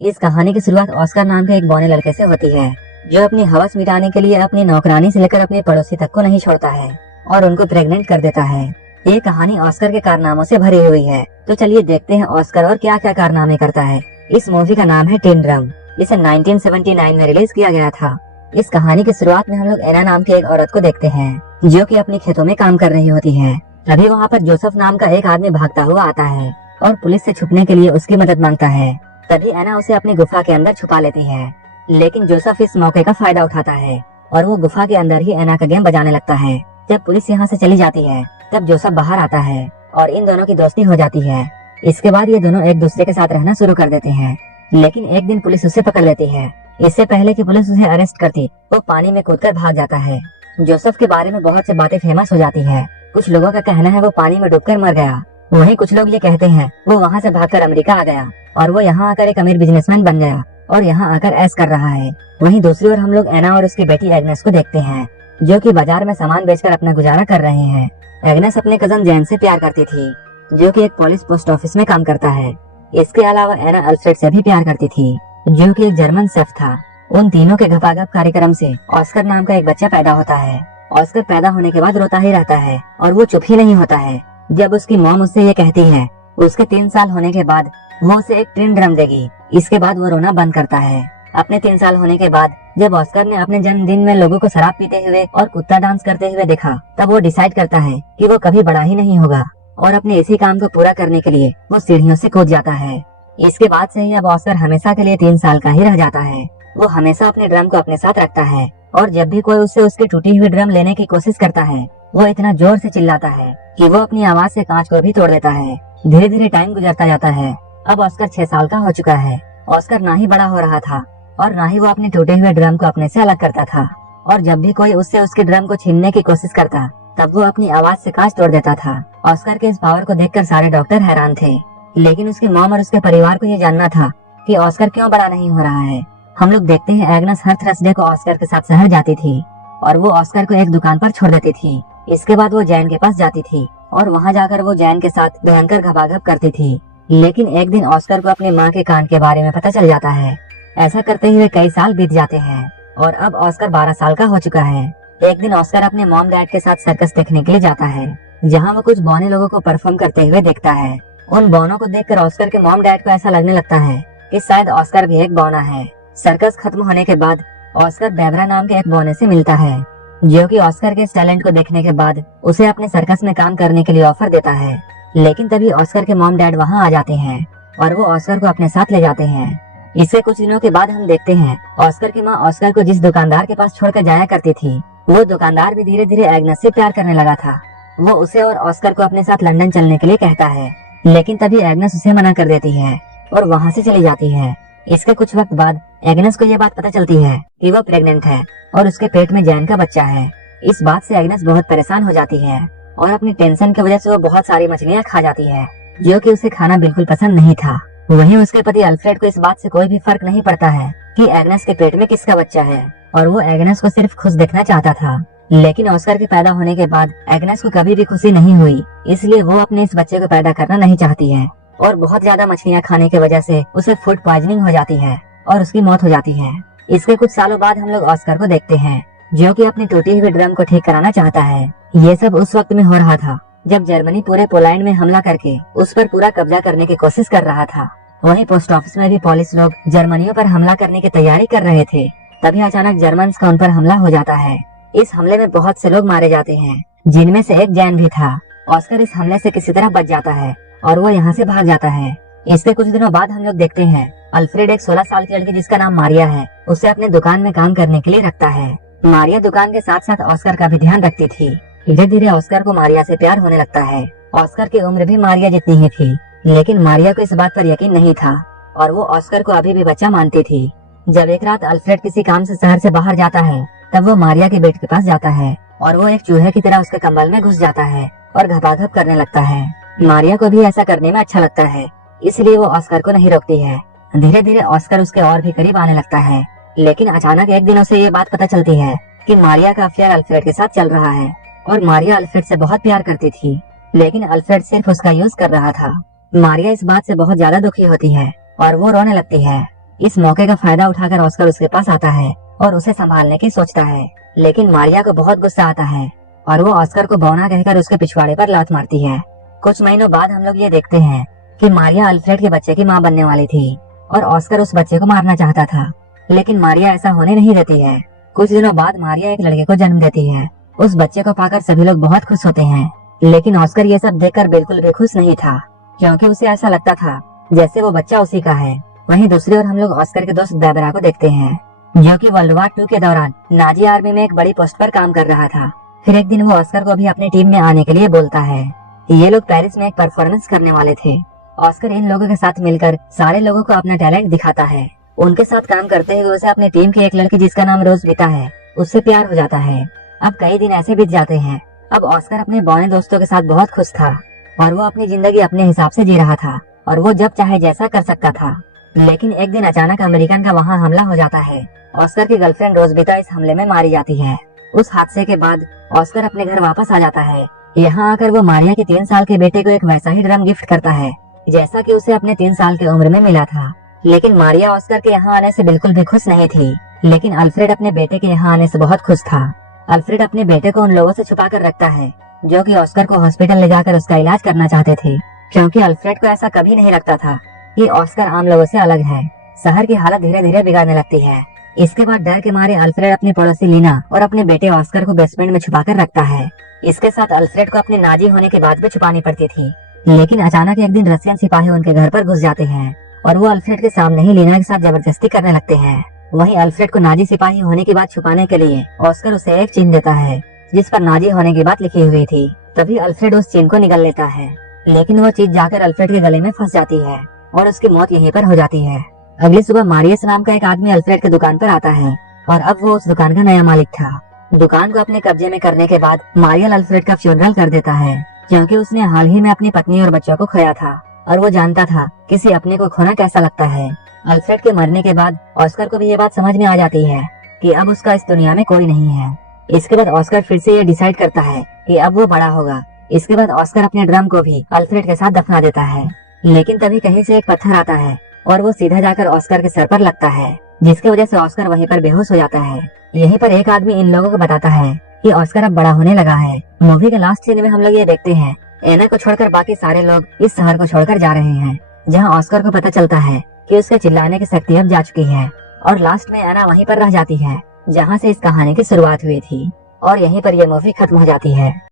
इस कहानी की शुरुआत ऑस्कर नाम के एक बौने लड़के से होती है, जो अपनी हवस मिटाने के लिए अपनी नौकरानी से लेकर अपने पड़ोसी तक को नहीं छोड़ता है और उनको प्रेग्नेंट कर देता है। ये कहानी ऑस्कर के कारनामों से भरी हुई है, तो चलिए देखते हैं ऑस्कर और क्या क्या कारनामे करता है। इस मूवी का नाम है टिन ड्रम। इसे 1979 में रिलीज किया गया था। इस कहानी की शुरुआत में हम लोग एना नाम की एक औरत को देखते हैं, जो कि अपनी खेतों में काम कर रही होती है। तभी वहाँ पर जोसेफ नाम का एक आदमी भागता हुआ आता है और पुलिस से छुपने के लिए उसकी मदद मांगता है। तभी एना उसे अपनी गुफा के अंदर छुपा लेती है, लेकिन जोसेफ इस मौके का फायदा उठाता है और वो गुफा के अंदर ही एना का गेम बजाने लगता है। जब पुलिस यहाँ से चली जाती है, तब जोसेफ बाहर आता है और इन दोनों की दोस्ती हो जाती है। इसके बाद ये दोनों एक दूसरे के साथ रहना शुरू कर देते हैं, लेकिन एक दिन पुलिस उसे पकड़ लेती है। इससे पहले कि पुलिस उसे अरेस्ट करती, वो पानी में कूदकर भाग जाता है। जोसेफ के बारे में बहुत सी बातें फेमस हो जाती है। कुछ लोगों का कहना है वो पानी में डूबकर मर गया, वहीं कुछ लोग ये कहते हैं वो वहाँ से भागकर अमेरिका आ गया और वो यहाँ आकर एक अमीर बिजनेसमैन बन गया और यहाँ आकर ऐश कर रहा है। वहीं दूसरी ओर हम लोग एना और उसकी बेटी एग्नेस को देखते हैं, जो कि बाजार में सामान बेचकर अपना गुजारा कर रहे हैं। एग्नेस अपने कजन जैन से प्यार करती थी, जो कि एक पुलिस पोस्ट ऑफिस में काम करता है। इसके अलावा एना अल्फ्रेड से भी प्यार करती थी, जो कि एक जर्मन शेफ था। उन तीनों के घपाघप कार्यक्रम से ऑस्कर नाम का एक बच्चा पैदा होता है। ऑस्कर पैदा होने के बाद रोता ही रहता है और वो चुप ही नहीं होता है। जब उसकी मॉम उससे ये कहती है उसके 3 साल होने के बाद वो उसे एक टिन ड्रम देगी, इसके बाद वो रोना बंद करता है। अपने 3 साल होने के बाद जब ऑस्कर ने अपने जन्मदिन में लोगों को शराब पीते हुए और कुत्ता डांस करते हुए देखा, तब वो डिसाइड करता है कि वो कभी बड़ा ही नहीं होगा और अपने इसी काम को पूरा करने के लिए वो सीढ़ियों से कूद जाता है। इसके बाद से ही अब ऑस्कर हमेशा के लिए 3 साल का ही रह जाता है। वो हमेशा अपने ड्रम को अपने साथ रखता है और जब भी कोई उससे उसकी टूटी हुई ड्रम लेने की कोशिश करता है, वो इतना जोर से चिल्लाता है कि वो अपनी आवाज से कांच को भी तोड़ देता है। धीरे धीरे टाइम गुजरता जाता है। अब ऑस्कर 6 साल का हो चुका है। ऑस्कर ना ही बड़ा हो रहा था और ना ही वो अपने टूटे हुए ड्रम को अपने से अलग करता था, और जब भी कोई उससे उसके ड्रम को छीनने की कोशिश करता, तब वो अपनी आवाज से कांच तोड़ देता था। ऑस्कर के इस पावर को देखकर सारे डॉक्टर हैरान थे, लेकिन उसकी मॉम और उसके परिवार को ये जानना था कि ऑस्कर क्यों बड़ा नहीं हो रहा है। हम लोग देखते हैं एग्नेस हर थर्सडे को ऑस्कर के साथ शहर जाती थी और वो ऑस्कर को एक दुकान पर छोड़ देती थी। इसके बाद वो जैन के पास जाती थी और वहाँ जाकर वो जैन के साथ भयंकर घपाघप करती थी। लेकिन एक दिन ऑस्कर को अपनी माँ के कांड के बारे में पता चल जाता है। ऐसा करते हुए कई साल बीत जाते हैं और अब ऑस्कर 12 साल का हो चुका है। एक दिन ऑस्कर अपने मॉम डैड के साथ सर्कस देखने के लिए जाता है, जहाँ वो कुछ बौने लोगों को परफॉर्म करते हुए देखता है। उन बौनों को देखकर ऑस्कर के मॉम डैड को ऐसा लगने लगता है कि शायद ऑस्कर भी एक बौना है। सर्कस खत्म होने के बाद ऑस्कर बेबरा नाम के एक बौने से मिलता है, जो कि ऑस्कर के इस टैलेंट को देखने के बाद उसे अपने सर्कस में काम करने के लिए ऑफर देता है। लेकिन तभी ऑस्कर के मॉम डैड वहाँ आ जाते हैं और वो ऑस्कर को अपने साथ ले जाते हैं। इससे कुछ दिनों के बाद हम देखते हैं ऑस्कर की माँ ऑस्कर को जिस दुकानदार के पास छोड़कर जाया करती थी, वो दुकानदार भी धीरे धीरे एग्नेस से प्यार करने लगा था। वो उसे और ऑस्कर को अपने साथ लंदन चलने के लिए कहता है, लेकिन तभी एग्नेस उसे मना कर देती है और वहाँ से चली जाती है। इसके कुछ वक्त बाद एग्नेस को यह बात पता चलती है कि वो प्रेग्नेंट है और उसके पेट में जैन का बच्चा है। इस बात से एग्नेस बहुत परेशान हो जाती है और अपनी टेंशन की वजह से वो बहुत सारी मछलियाँ खा जाती है, जो कि उसे खाना बिल्कुल पसंद नहीं था। वहीं उसके पति अल्फ्रेड को इस बात से कोई भी फर्क नहीं पड़ता है कि एग्नेस के पेट में किसका बच्चा है, और वो एग्नेस को सिर्फ खुश देखना चाहता था। लेकिन ऑस्कर के पैदा होने के बाद एग्नेस को कभी भी खुशी नहीं हुई, इसलिए वो अपने इस बच्चे को पैदा करना नहीं चाहती है और बहुत ज्यादा मछलियाँ खाने की वजह से उसे फूड पॉइजनिंग हो जाती है और उसकी मौत हो जाती है। इसके कुछ सालों बाद हम लोग ऑस्कर को देखते हैं, जो कि अपनी टूटी हुई ड्रम को ठीक कराना चाहता है। ये सब उस वक्त में हो रहा था जब जर्मनी पूरे पोलैंड में हमला करके उस पर पूरा कब्जा करने की कोशिश कर रहा था। वहीं पोस्ट ऑफिस में भी पुलिस लोग जर्मनियों पर हमला करने की तैयारी कर रहे थे। तभी अचानक जर्मन्स का उन पर हमला हो जाता है। इस हमले में बहुत से लोग मारे जाते हैं, जिनमें से एक जैन भी था। ऑस्कर इस हमले से किसी तरह बच जाता है और वो यहाँ से भाग जाता है। इसके कुछ दिनों बाद हम लोग देखते हैं अल्फ्रेड एक 16 साल की लड़की जिसका नाम मारिया है, उसे अपने दुकान में काम करने के लिए रखता है। मारिया दुकान के साथ साथ ऑस्कर का भी ध्यान रखती थी। धीरे धीरे ऑस्कर को मारिया से प्यार होने लगता है। ऑस्कर की उम्र भी मारिया जितनी ही थी, लेकिन मारिया को इस बात पर यकीन नहीं था और वो ऑस्कर को अभी भी बच्चा मानती थी। जब एक रात अल्फ्रेड किसी काम से शहर से बाहर जाता है, तब वो मारिया के बेड के पास जाता है और वो एक चूहे की तरह उसके कंबल में घुस जाता है और घपाघप करने लगता है। मारिया को भी ऐसा करने में अच्छा लगता है, इसलिए वो ऑस्कर को नहीं रोकती है। धीरे धीरे ऑस्कर उसके और भी करीब आने लगता है, लेकिन अचानक एक दिन उसे ये बात पता चलती है कि मारिया का अफेयर अल्फ्रेड के साथ चल रहा है और मारिया अल्फ्रेड से बहुत प्यार करती थी, लेकिन अल्फ्रेड सिर्फ उसका यूज कर रहा था। मारिया इस बात से बहुत ज्यादा दुखी होती है और वो रोने लगती है। इस मौके का फायदा उठाकर ऑस्कर उसके पास आता है और उसे संभालने की सोचता है, लेकिन मारिया को बहुत गुस्सा आता है और वो ऑस्कर को बौना कहकर उसके पिछवाड़े पर लात मारती है। कुछ महीनों बाद हम लोग ये देखते हैं कि मारिया अल्फ्रेड के बच्चे की माँ बनने वाली थी और ऑस्कर उस बच्चे को मारना चाहता था, लेकिन मारिया ऐसा होने नहीं देती है। कुछ दिनों बाद मारिया एक लड़के को जन्म देती है। उस बच्चे को पाकर सभी लोग बहुत खुश होते हैं, लेकिन ऑस्कर ये सब देखकर बिल्कुल भी खुश नहीं था, क्योंकि उसे ऐसा लगता था जैसे वो बच्चा उसी का है। वहीं दूसरी ओर हम लोग ऑस्कर के दोस्त बेबरा को देखते हैं, जो कि वर्ल्ड वार 2 के दौरान नाजी आर्मी में एक बड़ी पोस्ट पर काम कर रहा था। फिर एक दिन वो ऑस्कर को भी अपनी टीम में आने के लिए बोलता है। ये लोग पेरिस में एक परफॉर्मेंस करने वाले थे। ऑस्कर इन लोगों के साथ मिलकर सारे लोगों को अपना टैलेंट दिखाता है। उनके साथ काम करते हुए उसे अपनी टीम की एक लड़की जिसका नाम रोज बीता है, उससे प्यार हो जाता है। अब कई दिन ऐसे बीत जाते हैं। अब ऑस्कर अपने बौने दोस्तों के साथ बहुत खुश था और वो अपनी जिंदगी अपने हिसाब से जी रहा था और वो जब चाहे जैसा कर सकता था। लेकिन एक दिन अचानक अमेरिकन का वहाँ हमला हो जाता है। ऑस्कर की गर्लफ्रेंड रोजबीता इस हमले में मारी जाती है। उस हादसे के बाद ऑस्कर अपने घर वापस आ जाता है। यहाँ आकर वो मारिया के 3 साल के बेटे को एक वैसा ही ड्रम गिफ्ट करता है जैसा कि उसे अपने 3 साल की उम्र में मिला था। लेकिन मारिया ऑस्कर के यहाँ आने से बिल्कुल भी खुश नहीं थी, लेकिन अल्फ्रेड अपने बेटे के यहाँ आने से बहुत खुश था। अल्फ्रेड अपने बेटे को उन लोगों से छुपा कर रखता है जो कि ऑस्कर को हॉस्पिटल ले जाकर उसका इलाज करना चाहते थे, क्योंकि अल्फ्रेड को ऐसा कभी नहीं लगता था कि ऑस्कर आम लोगों से अलग है। शहर की हालत धीरे धीरे बिगाड़ने लगती है। इसके बाद डर के मारे अल्फ्रेड अपनी पड़ोसी लीना और अपने बेटे ऑस्कर को बेसमेंट में छुपा कर रखता है। इसके साथ अल्फ्रेड को अपने नाजी होने की बात भी छुपानी पड़ती थी, लेकिन अचानक एक दिन रशियन सिपाही उनके घर पर घुस जाते हैं और वो अल्फ्रेड के सामने ही लीना के साथ जबरदस्ती करने लगते हैं। वहीं अल्फ्रेड को नाजी सिपाही होने की बात छुपाने के लिए ऑस्कर उसे एक चिन्ह देता है जिस पर नाजी होने की बात लिखी हुई थी। तभी अल्फ्रेड उस चिन्ह को निगल लेता है, लेकिन वो चीज जाकर अल्फ्रेड के गले में फंस जाती है और उसकी मौत यहीं पर हो जाती है। अगली सुबह मारियस नाम का एक आदमी अल्फ्रेड की दुकान पर आता है और अब वो उस दुकान का नया मालिक था। दुकान को अपने कब्जे में करने के बाद मारियल अल्फ्रेड का फ्यूनरल कर देता है, क्योंकि उसने हाल ही में अपनी पत्नी और बच्चों को खोया था और वो जानता था किसी अपने को खोना कैसा लगता है। अल्फ्रेड के मरने के बाद ऑस्कर को भी ये बात समझ में आ जाती है कि अब उसका इस दुनिया में कोई नहीं है। इसके बाद ऑस्कर फिर से ये डिसाइड करता है कि अब वो बड़ा होगा। इसके बाद ऑस्कर अपने ड्रम को भी अल्फ्रेड के साथ दफना देता है, लेकिन तभी कहीं से एक पत्थर आता है और वो सीधा जाकर ऑस्कर के सर पर लगता है, जिसकी वजह से ऑस्कर वहीं पर बेहोश हो जाता है। यहीं पर एक आदमी इन लोगों को बताता है कि ऑस्कर अब बड़ा होने लगा है। मूवी के लास्ट सीन में हम लोग ये देखते हैं एना को छोड़कर बाकी सारे लोग इस शहर को छोड़कर जा रहे हैं, जहाँ ऑस्कर को पता चलता है कि उसके चिल्लाने की शक्ति अब जा चुकी है। और लास्ट में एना वहीं पर रह जाती है जहाँ से इस कहानी की शुरुआत हुई थी और यहीं पर यह मूवी खत्म हो जाती है।